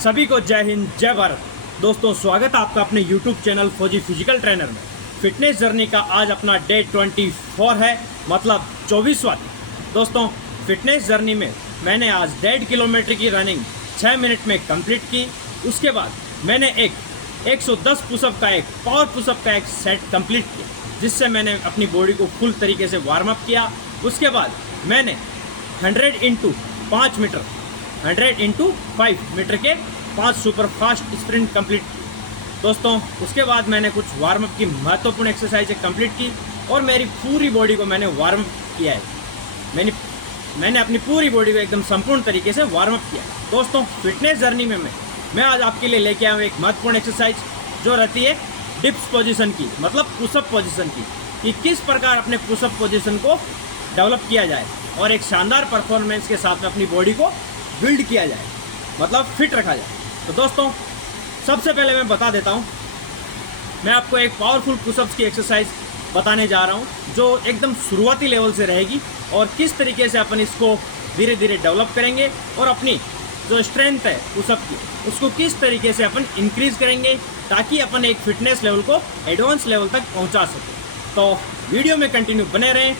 सभी को जय हिंद जय भारत। दोस्तों स्वागत है आपका अपने YouTube चैनल फौजी फिजिकल ट्रेनर में। फिटनेस जर्नी का आज अपना डे 24 है, मतलब 24वां। दोस्तों फिटनेस जर्नी में मैंने आज 1.5 किलोमीटर की रनिंग 6 मिनट में कंप्लीट की। उसके बाद मैंने 110 पुशअप का एक पावर पुशअप का एक सेट कंप्लीट किया, जिससे मैंने अपनी बॉडी को फुल तरीके से वार्म अप किया। उसके बाद मैंने 100 × 5 मीटर 100 × 5 मीटर के 5 सुपर फास्ट स्प्रिंट कंप्लीट की। दोस्तों उसके बाद मैंने कुछ वार्म अप की महत्वपूर्ण एक्सरसाइजें कंप्लीट की और मेरी पूरी बॉडी को मैंने वार्म अप किया है। मैंने अपनी पूरी बॉडी को एकदम संपूर्ण तरीके से वार्म अप किया। दोस्तों फिटनेस जर्नी में मैं आज आपके लिए लेके आया हूँ एक महत्वपूर्ण एक्सरसाइज जो रहती है डिप्स पोजीशन की, मतलब पुशअप पोजीशन की, कि किस प्रकार अपने पुशअप पोजीशन को डेवलप किया जाए और एक शानदार परफॉर्मेंस के साथ में अपनी बॉडी को बिल्ड किया जाए, मतलब फिट रखा जाए। तो दोस्तों सबसे पहले मैं बता देता हूँ, मैं आपको एक पावरफुल पुशअप्स की एक्सरसाइज बताने जा रहा हूँ जो एकदम शुरुआती लेवल से रहेगी और किस तरीके से अपन इसको धीरे धीरे डेवलप करेंगे और अपनी जो स्ट्रेंथ है पुशअप की उसको किस तरीके से अपन इंक्रीज करेंगे ताकि अपन एक फिटनेस लेवल को एडवांस लेवल तक पहुँचा सकें। तो वीडियो में कंटिन्यू बने रहें।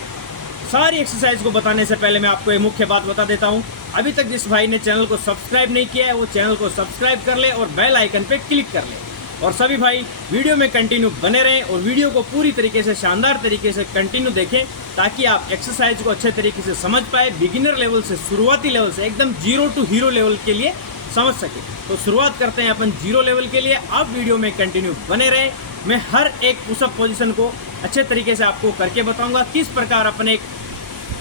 सारी एक्सरसाइज को बताने से पहले मैं आपको एक मुख्य बात बता देता हूं। अभी तक जिस भाई ने चैनल को सब्सक्राइब नहीं किया है वो चैनल को सब्सक्राइब कर ले और बेल आइकन पे क्लिक कर ले। और सभी भाई वीडियो में कंटिन्यू बने रहें और वीडियो को पूरी तरीके से शानदार तरीके से कंटिन्यू देखें ताकि आप एक्सरसाइज को अच्छे तरीके से समझ पाए, बिगिनर लेवल से शुरुआती लेवल से एकदम 0 to हीरो लेवल के लिए समझ सके। तो शुरुआत करते हैं अपन 0 लेवल के लिए। आप वीडियो में कंटिन्यू बने रहें। मैं हर एक पुशअप पोजिशन को अच्छे तरीके से आपको करके बताऊँगा किस प्रकार अपन एक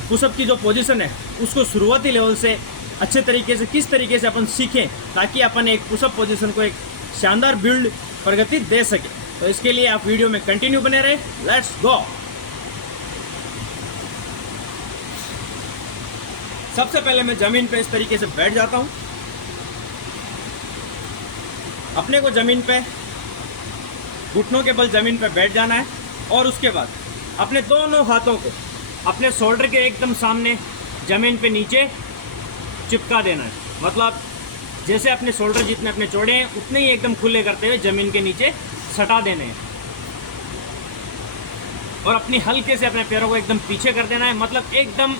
पुशअप की जो पोजीशन है उसको शुरुआती लेवल से अच्छे तरीके से किस तरीके से अपन सीखें ताकि अपन एक पुशअप पोजीशन को एक शानदार बिल्ड प्रगति दे सके। तो इसके लिए आप वीडियो में कंटिन्यू बने रहे। Let's go. सबसे पहले मैं जमीन पे इस तरीके से बैठ जाता हूं। अपने को जमीन पे घुटनों के बल जमीन पे बैठ जाना है और उसके बाद अपने दोनों हाथों को अपने शोल्डर के एकदम सामने ज़मीन पे नीचे चिपका देना है। मतलब जैसे अपने शोल्डर जितने अपने चौड़े हैं उतने ही एकदम खुले करते हुए ज़मीन के नीचे सटा देने हैं और अपनी हल्के से अपने पैरों को एकदम पीछे कर देना है। मतलब एकदम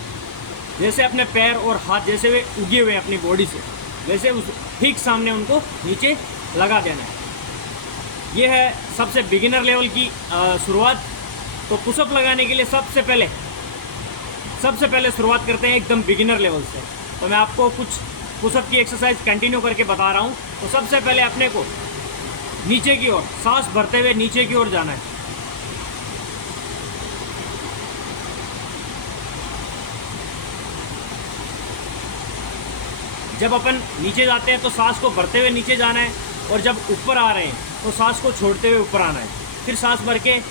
जैसे अपने पैर और हाथ जैसे वे उगे हुए अपनी बॉडी से वैसे उस ठीक सामने उनको नीचे लगा देना है। ये है सबसे बिगिनर लेवल की शुरुआत। तो पुशअप लगाने के लिए सबसे पहले शुरुआत करते हैं एकदम बिगिनर लेवल से। तो मैं आपको कुछ पुशअप की एक्सरसाइज कंटिन्यू करके बता रहा हूँ। तो सबसे पहले अपने को नीचे की ओर सांस भरते हुए नीचे की ओर जाना है। जब अपन नीचे जाते हैं तो सांस को भरते हुए नीचे जाना है और जब ऊपर आ रहे हैं तो सांस को छोड़ते हुए ऊपर आना है। फिर सांस भर के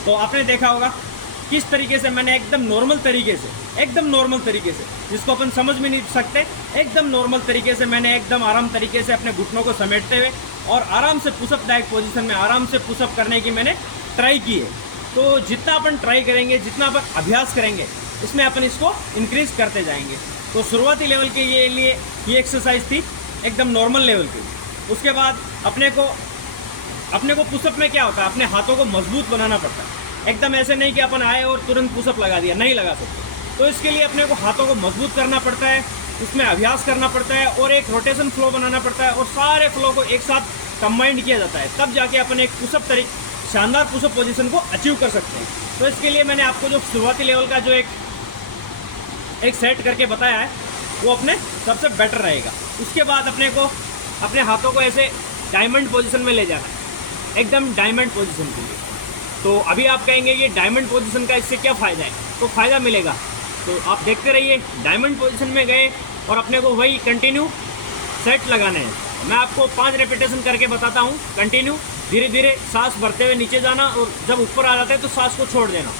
तो आपने देखा होगा किस तरीके से मैंने एकदम नॉर्मल तरीके से जिसको अपन समझ में नहीं सकते, एकदम नॉर्मल तरीके से मैंने एकदम आराम तरीके से अपने घुटनों को समेटते हुए और आराम से पुशअप लाइक पोजीशन में आराम से पुशअप करने की मैंने ट्राई की है। तो जितना अपन ट्राई करेंगे, जितना अपन अभ्यास करेंगे, इसमें अपन इसको इंक्रीज करते जाएंगे। तो शुरुआती लेवल के लिए ये एक्सरसाइज थी एकदम नॉर्मल लेवल की। उसके बाद अपने को पुशअप में क्या होता है, अपने हाथों को मजबूत बनाना पड़ता है। एकदम ऐसे नहीं कि अपन आए और तुरंत पुशअप लगा दिया, नहीं लगा सकते। तो इसके लिए अपने को हाथों को मजबूत करना पड़ता है, उसमें अभ्यास करना पड़ता है और एक रोटेशन फ्लो बनाना पड़ता है और सारे फ्लो को एक साथ कंबाइंड किया जाता है। तब जाके अपन एक शानदार पुशअप पोजीशन को अचीव कर सकते हैं। तो इसके लिए मैंने आपको जो शुरुआती लेवल का जो एक सेट करके बताया है वो अपने सबसे बेटर रहेगा। उसके बाद अपने को अपने हाथों को ऐसे डायमंड पोजीशन में ले जाना है, एकदम डायमंड पोजीशन के लिए। तो अभी आप कहेंगे ये डायमंड पोजीशन का इससे क्या फ़ायदा है? तो फ़ायदा मिलेगा, तो आप देखते रहिए। डायमंड पोजीशन में गए और अपने को वही कंटिन्यू सेट लगाने हैं। मैं आपको 5 रेपिटेशन करके बताता हूँ कंटिन्यू। धीरे धीरे सांस भरते हुए नीचे जाना और जब ऊपर आ जाते हैं तो सांस को छोड़ देना।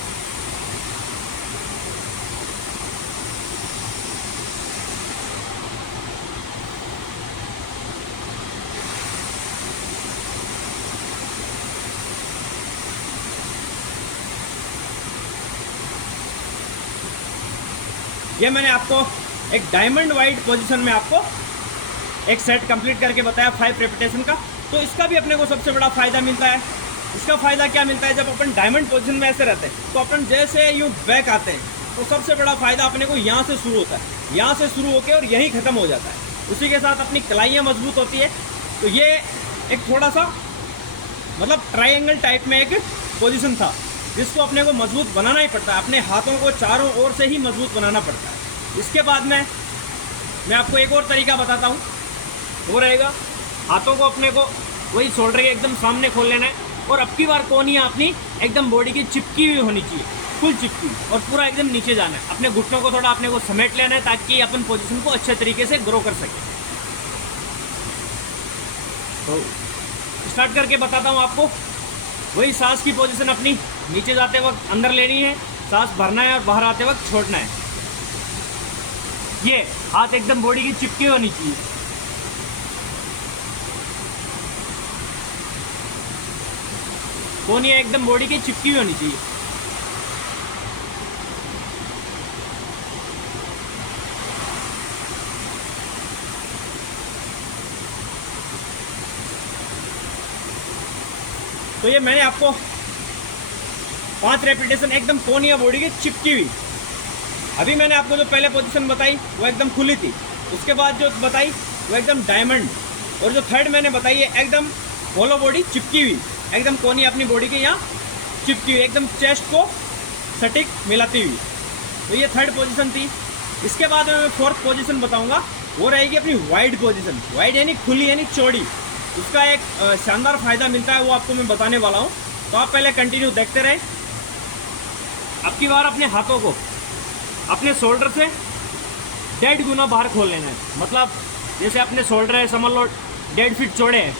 ये मैंने आपको एक डायमंड वाइड पोजीशन में आपको एक सेट कंप्लीट करके बताया 5 रेपिटेशन का। तो इसका भी अपने को सबसे बड़ा फ़ायदा मिलता है। इसका फ़ायदा क्या मिलता है, जब अपन डायमंड पोजीशन में ऐसे रहते हैं तो अपन जैसे यूँ बैक आते हैं तो सबसे बड़ा फ़ायदा अपने को यहाँ से शुरू होता है, यहाँ से शुरू होकर और यहीं ख़त्म हो जाता है। उसी के साथ अपनी कलाइयाँ मजबूत होती है। तो ये एक थोड़ा सा मतलब ट्रायंगल टाइप में एक पोजीशन था जिसको अपने को मजबूत बनाना ही पड़ता है। अपने हाथों को चारों ओर से ही मजबूत बनाना पड़ता है। इसके बाद में मैं आपको एक और तरीका बताता हूँ, वो रहेगा हाथों को अपने को वही शोल्डर के एकदम सामने खोल लेना है और अब की बार कोहनियाँ अपनी एकदम बॉडी की चिपकी हुई होनी चाहिए, फुल चिपकी, और पूरा एकदम नीचे जाना है। अपने घुटनों को थोड़ा अपने को समेट लेना है ताकि अपन पोजीशन को अच्छे तरीके से ग्रो कर सकें। तो स्टार्ट करके बताता हूँ आपको। वही सांस की पोजीशन अपनी नीचे जाते वक्त अंदर लेनी है, सांस भरना है और बाहर आते वक्त छोड़ना है। ये हाथ एकदम बॉडी की चिपकी होनी चाहिए। कोहनियाँ एकदम बॉडी की चिपकी हुई होनी चाहिए। तो ये मैंने आपको 5 रेपिटेशन एकदम कोहनियाँ बॉडी की चिपकी हुई। अभी मैंने आपको जो पहले पोजीशन बताई वो एकदम खुली थी, उसके बाद जो बताई वो एकदम डायमंड, और जो थर्ड मैंने बताई है एकदम होलो बॉडी चिपकी हुई, एकदम कोहनी अपनी बॉडी के यहाँ चिपकी हुई, एकदम चेस्ट को सटीक मिलाती हुई। तो ये थर्ड पोजीशन थी। इसके बाद में मैं फोर्थ पोजीशन बताऊंगा, वो रहेगी अपनी वाइड पोजीशन। वाइड यानी खुली यानी चौड़ी। उसका एक शानदार फायदा मिलता है, वो आपको मैं बताने वाला हूँ। तो आप पहले कंटिन्यू देखते रहें। अब की बार अपने हाथों को अपने शोल्डर से 1.5 गुना बाहर खोल लेना है। मतलब जैसे अपने शोल्डर है समझ लो 1.5 फीट चौड़े हैं,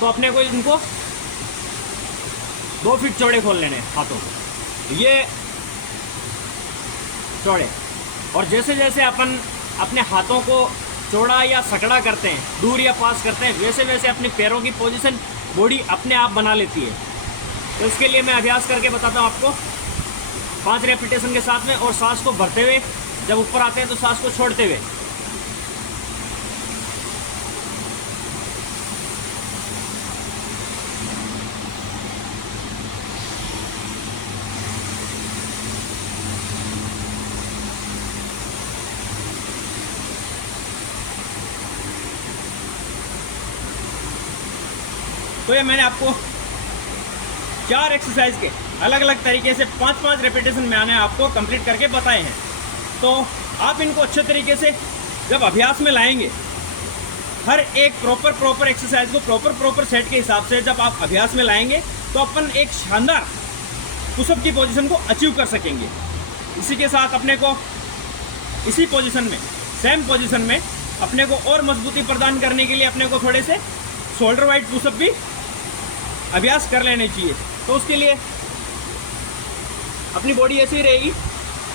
तो अपने को इनको 2 फीट चौड़े खोल लेने हैं हाथों को, ये चौड़े। और जैसे जैसे अपन अपने हाथों को चौड़ा या सकड़ा करते हैं, दूर या पास करते हैं, वैसे वैसे अपने पैरों की पोजीशन बॉडी अपने आप बना लेती है। तो इसके लिए मैं अभ्यास करके बताता हूँ आपको 5 रेपिटेशन के साथ में, और सांस को भरते हुए जब ऊपर आते हैं तो सांस को छोड़ते हुए। तो ये मैंने आपको 4 एक्सरसाइज के अलग अलग तरीके से 5-5 रेपिटेशन मैंने आपको कंप्लीट करके बताए हैं। तो आप इनको अच्छे तरीके से जब अभ्यास में लाएंगे, हर एक प्रॉपर एक्सरसाइज को प्रॉपर सेट के हिसाब से जब आप अभ्यास में लाएंगे तो अपन एक शानदार पुशअप की पोजीशन को अचीव कर सकेंगे। इसी के साथ अपने को इसी पोजीशन में, सेम पोजीशन में अपने को और मजबूती प्रदान करने के लिए अपने को थोड़े से शोल्डर वाइड पुशअप भी अभ्यास कर लेने चाहिए। तो उसके लिए अपनी बॉडी ऐसी ही रहेगी,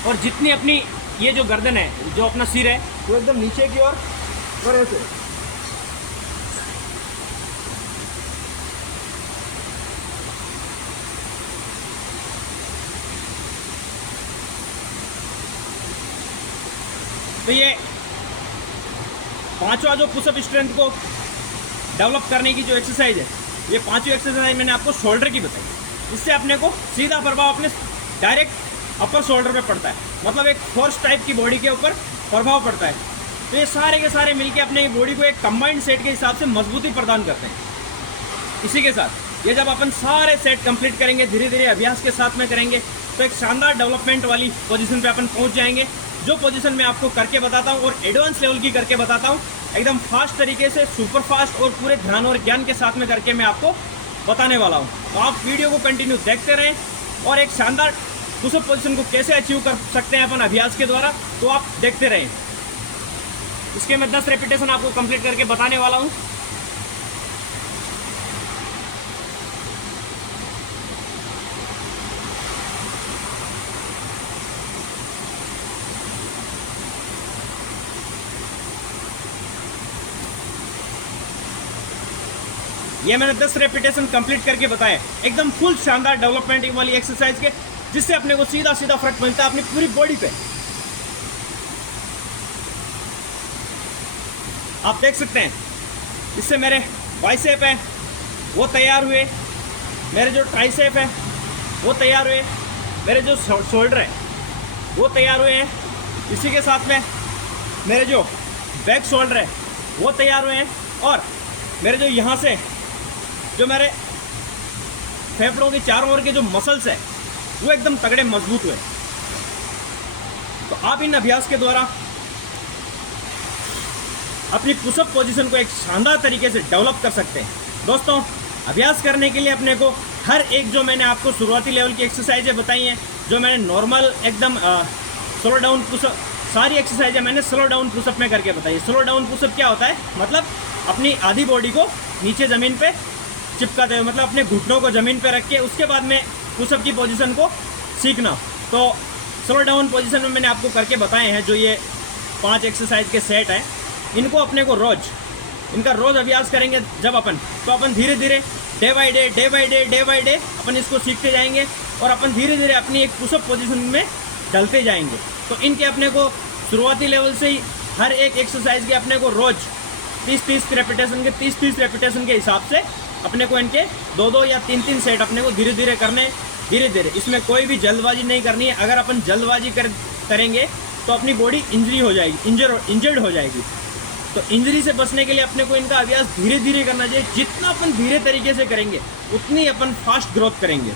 और जितनी अपनी ये जो गर्दन है, जो अपना सिर है, वो एकदम नीचे की ओर और ऐसे। तो ये 5वां जो पुशअप स्ट्रेंथ को डेवलप करने की जो एक्सरसाइज है, ये 5वीं एक्सरसाइज मैंने आपको शोल्डर की बताई। इससे अपने को सीधा प्रभाव अपने डायरेक्ट अपर शोल्डर पे पड़ता है, मतलब एक फोर्स टाइप की बॉडी के ऊपर प्रभाव पड़ता है। तो ये सारे के सारे मिलके अपने बॉडी को एक कंबाइंड सेट के हिसाब से मजबूती प्रदान करते हैं। इसी के साथ ये जब अपन सारे सेट कंप्लीट करेंगे, धीरे धीरे अभ्यास के साथ में करेंगे, तो एक शानदार डेवलपमेंट वाली पोजीशन पे अपन पहुंच जाएंगे। जो पोजीशन मैं आपको करके बताता हूँ और एडवांस लेवल की करके बताता हूँ, एकदम फास्ट तरीके से, सुपर फास्ट और पूरे ध्यान और ज्ञान के साथ में करके मैं आपको बताने वाला हूँ। तो आप वीडियो को कंटिन्यू देखते रहें, और एक शानदार पुशअप पोजीशन को कैसे अचीव कर सकते हैं अपन अभ्यास के द्वारा, तो आप देखते रहें। इसके मैं 10 रेपिटेशन आपको कंप्लीट करके बताने वाला हूँ। ये मैंने 10 रेपिटेशन कंप्लीट करके बताया, एकदम फुल शानदार डेवलपमेंट वाली एक्सरसाइज के, जिससे अपने को सीधा सीधा फर्क मिलता है अपनी पूरी बॉडी पे। आप देख सकते हैं इससे मेरे बाइसेप है वो तैयार हुए, मेरे जो ट्राइसेप है वो तैयार हुए, मेरे जो शोल्डर है वो तैयार हुए हैं, इसी के साथ में मेरे जो बैक शोल्डर है वो तैयार हुए हैं, और मेरे जो यहाँ से जो मेरे फेफड़ों के चारों ओर के जो मसल्स है वो एकदम तगड़े मजबूत हुए। तो आप इन अभ्यास के द्वारा अपनी पुशअप पोजीशन को एक शानदार तरीके से डेवलप कर सकते हैं। दोस्तों, अभ्यास करने के लिए अपने को हर एक जो मैंने आपको शुरुआती लेवल की एक्सरसाइजें बताई हैं, जो मैंने नॉर्मल एकदम स्लो डाउन पुशअप, सारी एक्सरसाइजें मैंने स्लो डाउन पुशअप में करके बताई। स्लो डाउन पुशअप क्या होता है, मतलब अपनी आधी बॉडी को नीचे ज़मीन पे चिपकाते हुए, मतलब अपने घुटनों को ज़मीन पे रख के उसके बाद में पुशअप की पोजीशन को सीखना। तो स्लो डाउन पोजीशन में मैंने आपको करके बताए हैं, जो ये 5 एक्सरसाइज के सेट हैं, इनको अपने को इनका रोज़ अभ्यास करेंगे जब तो अपन धीरे धीरे डे बाई डे अपन इसको सीखते जाएंगे, और अपन धीरे धीरे अपनी एक पुशअप पोजीशन में ढलते जाएंगे। तो इनके अपने को शुरुआती लेवल से ही हर एक एक्सरसाइज के अपने को रोज़ 30 रेपिटेशन के हिसाब से अपने को इनके 2 या 3 सेट अपने को धीरे धीरे करने, धीरे धीरे। इसमें कोई भी जल्दबाजी नहीं करनी है। अगर अपन जल्दबाजी करेंगे तो अपनी बॉडी इंजरी हो जाएगी, इंजर्ड हो जाएगी। तो इंजरी से बचने के लिए अपने को इनका अभ्यास धीरे धीरे करना चाहिए। जितना अपन धीरे तरीके से करेंगे उतनी अपन फास्ट ग्रोथ करेंगे।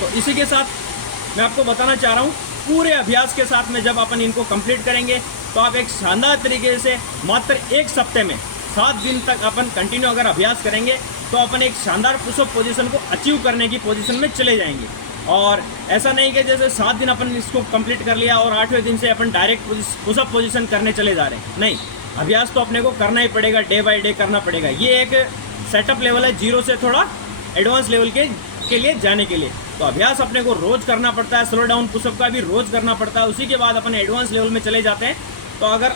तो इसी के साथ मैं आपको बताना चाह रहा हूँ, पूरे अभ्यास के साथ में जब अपन इनको कंप्लीट करेंगे तो आप एक शानदार तरीके से मात्र 1 सप्ते में 7 दिन तक अपन कंटिन्यू अगर अभ्यास करेंगे तो अपन एक शानदार पुशअप पोजीशन को अचीव करने की पोजीशन में चले जाएंगे। और ऐसा नहीं कि जैसे 7 दिन अपन इसको कंप्लीट कर लिया और 8वें दिन से अपन डायरेक्ट पुशअप पोजीशन करने चले जा रहे हैं, नहीं। अभ्यास तो अपने को करना ही पड़ेगा, डे बाय डे करना पड़ेगा। ये एक सेटअप लेवल है, 0 से थोड़ा एडवांस लेवल के लिए जाने के लिए। तो अभ्यास अपने को रोज़ करना पड़ता है, स्लो डाउन पुशअप का भी रोज़ करना पड़ता है, उसी के बाद अपन एडवांस लेवल में चले जाते हैं। तो अगर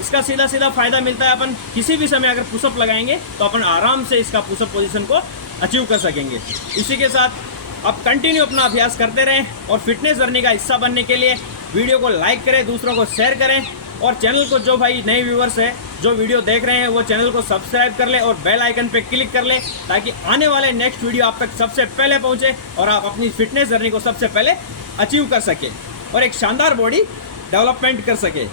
इसका सीधा फ़ायदा मिलता है, अपन किसी भी समय अगर पुशअप लगाएंगे तो अपन आराम से इसका पुशअप पोजीशन को अचीव कर सकेंगे। इसी के साथ आप कंटिन्यू अपना अभ्यास करते रहें, और फिटनेस जर्नी का हिस्सा बनने के लिए वीडियो को लाइक करें, दूसरों को शेयर करें, और चैनल को, जो भाई नए व्यूवर्स हैं जो वीडियो देख रहे हैं, वो चैनल को सब्सक्राइब कर ले और बेल आइकन पे क्लिक कर ले, ताकि आने वाले नेक्स्ट वीडियो आप तक सबसे पहले पहुंचे और आप अपनी फिटनेस जर्नी को सबसे पहले अचीव कर सके और एक शानदार बॉडी डेवलपमेंट कर सके।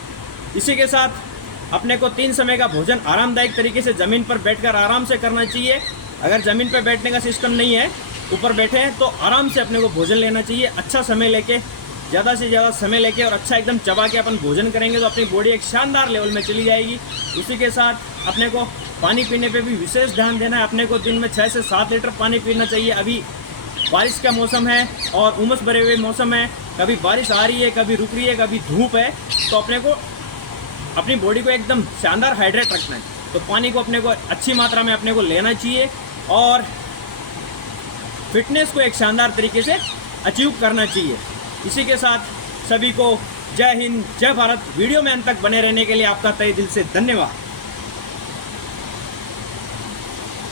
इसी के साथ अपने को 3 समय का भोजन आरामदायक तरीके से ज़मीन पर बैठकर आराम से करना चाहिए। अगर ज़मीन पर बैठने का सिस्टम नहीं है, ऊपर बैठे हैं, तो आराम से अपने को भोजन लेना चाहिए। अच्छा समय लेके, ज़्यादा से ज़्यादा समय लेके और अच्छा एकदम चबा के अपन भोजन करेंगे तो अपनी बॉडी एक शानदार लेवल में चली जाएगी। इसी के साथ अपने को पानी पीने पे भी विशेष ध्यान देना है। अपने को दिन में 6 से 7 लीटर पानी पीना चाहिए। अभी बारिश का मौसम है और उमस भरे हुए मौसम है, कभी बारिश आ रही है, कभी रुक रही है, कभी धूप है, तो अपने को अपनी बॉडी को एकदम शानदार हाइड्रेट रखना है। तो पानी को अपने को अच्छी मात्रा में अपने को लेना चाहिए और फिटनेस को एक शानदार तरीके से अचीव करना चाहिए। इसी के साथ सभी को जय हिंद, जय भारत। वीडियो में अंत तक बने रहने के लिए आपका तहे दिल से धन्यवाद।